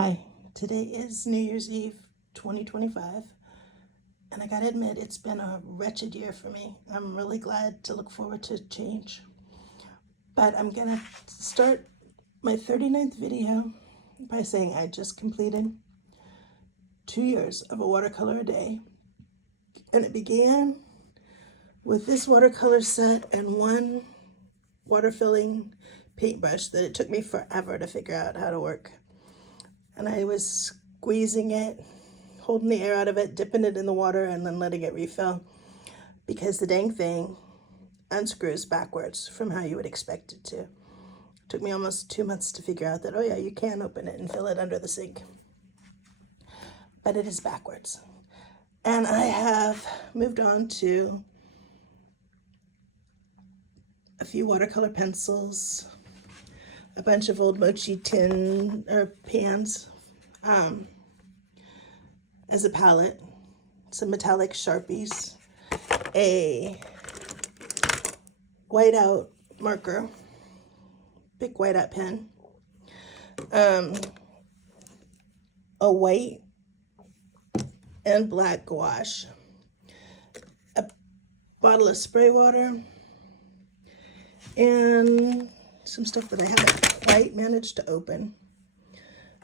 Hi, today is New Year's Eve 2025, and I gotta admit, it's been a wretched year for me. I'm really glad to look forward to change. But I'm gonna start my 39th video by saying I just completed 2 years of a watercolor a day, and it began with this watercolor set and one water filling paintbrush that it took me forever to figure out how to work. And I was squeezing it, holding the air out of it, dipping it in the water, and then letting it refill, because the dang thing unscrews backwards from how you would expect it to. It took me almost 2 months to figure out that, oh yeah, you can open it and fill it under the sink. But it is backwards. And I have moved on to a few watercolor pencils, a bunch of old mochi tin or pans as a palette, some metallic Sharpies, a whiteout marker, big whiteout pen, a white and black gouache, a bottle of spray water, and some stuff that I haven't quite managed to open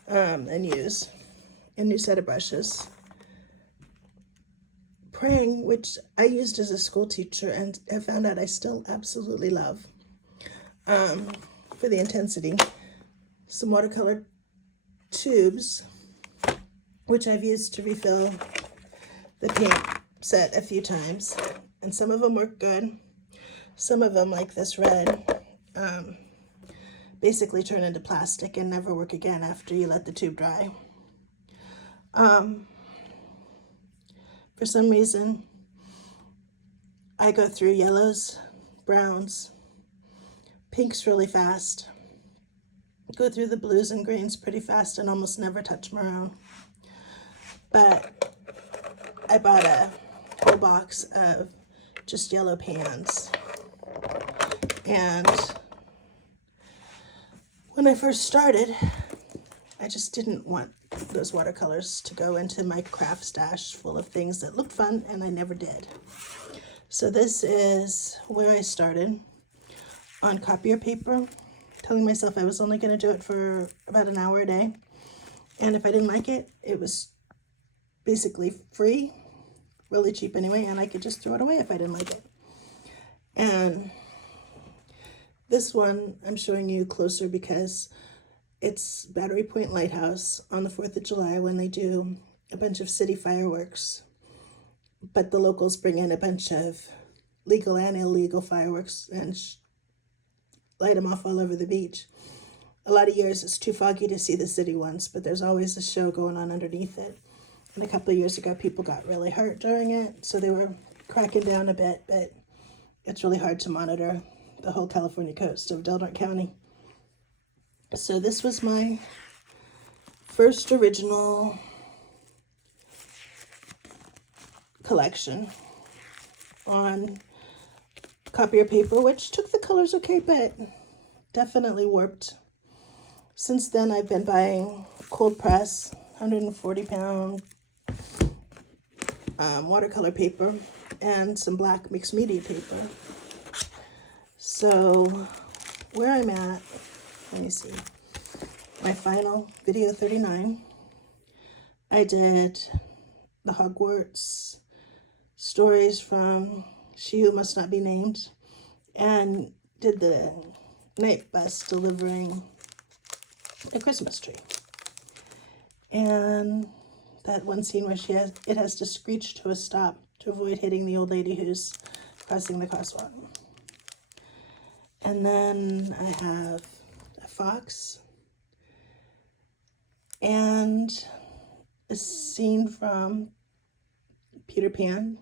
and use, a new set of brushes. Praying, which I used as a school teacher and have found out I still absolutely love for the intensity. Some watercolor tubes, which I've used to refill the paint set a few times, and some of them work good. Some of them, like this red, basically turn into plastic and never work again after you let the tube dry. For some reason, I go through yellows, browns, pinks really fast, go through the blues and greens pretty fast, and almost never touch maroon. But I bought a whole box of just yellow pans. And when I first started, I just didn't want those watercolors to go into my craft stash full of things that looked fun, and I never did. So this is where I started, on copier paper, telling myself I was only going to do it for about an hour a day. And if I didn't like it, it was basically free, really cheap anyway, and I could just throw it away if I didn't like it. And this one I'm showing you closer because it's Battery Point Lighthouse on the 4th of July when they do a bunch of city fireworks. But the locals bring in a bunch of legal and illegal fireworks and light them off all over the beach. A lot of years it's too foggy to see the city ones, but there's always a show going on underneath it. And a couple of years ago, people got really hurt during it, so they were cracking down a bit, but it's really hard to monitor the whole California coast of Del Norte County. So this was my first original collection on copier paper, which took the colors okay, but definitely warped. Since then, I've been buying cold press, 140-pound watercolor paper, and some black mixed media paper. So where I'm at, let me see, my final video 39, I did the Hogwarts stories from She Who Must Not Be Named, and did the night bus delivering a Christmas tree. And that one scene where it has to screech to a stop to avoid hitting the old lady who's crossing the crosswalk. And then I have a fox and a scene from Peter Pan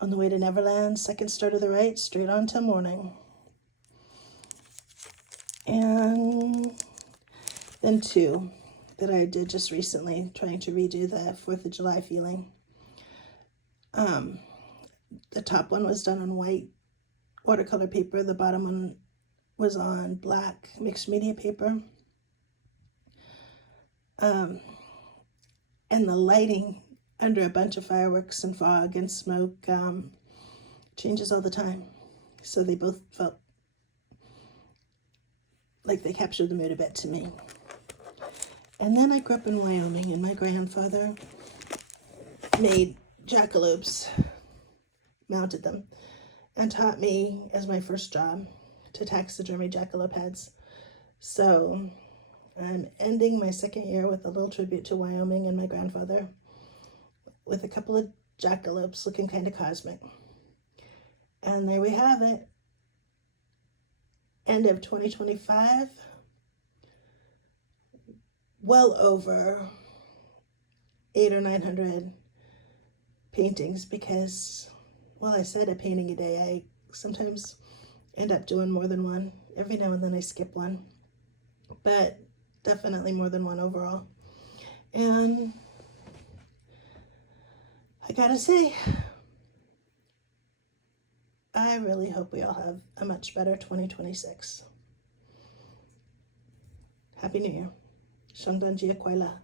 on the way to Neverland, second star to the right, straight on till morning. And then two that I did just recently, trying to redo the 4th of July feeling. The top one was done on white watercolor paper. The bottom one was on black mixed media paper. And the lighting under a bunch of fireworks and fog and smoke changes all the time. So they both felt like they captured the mood a bit to me. And then I grew up in Wyoming, and my grandfather made jackalopes, mounted them, and taught me as my first job to taxidermy jackalope heads. So I'm ending my second year with a little tribute to Wyoming and my grandfather with a couple of jackalopes looking kind of cosmic. And there we have it. End of 2025. Well over 800 or 900 paintings because, well, I said a painting a day. I sometimes end up doing more than one. Every now and then I skip one, but definitely more than one overall. And I gotta say, I really hope we all have a much better 2026. Happy New Year. Shangdanjia Kwaila.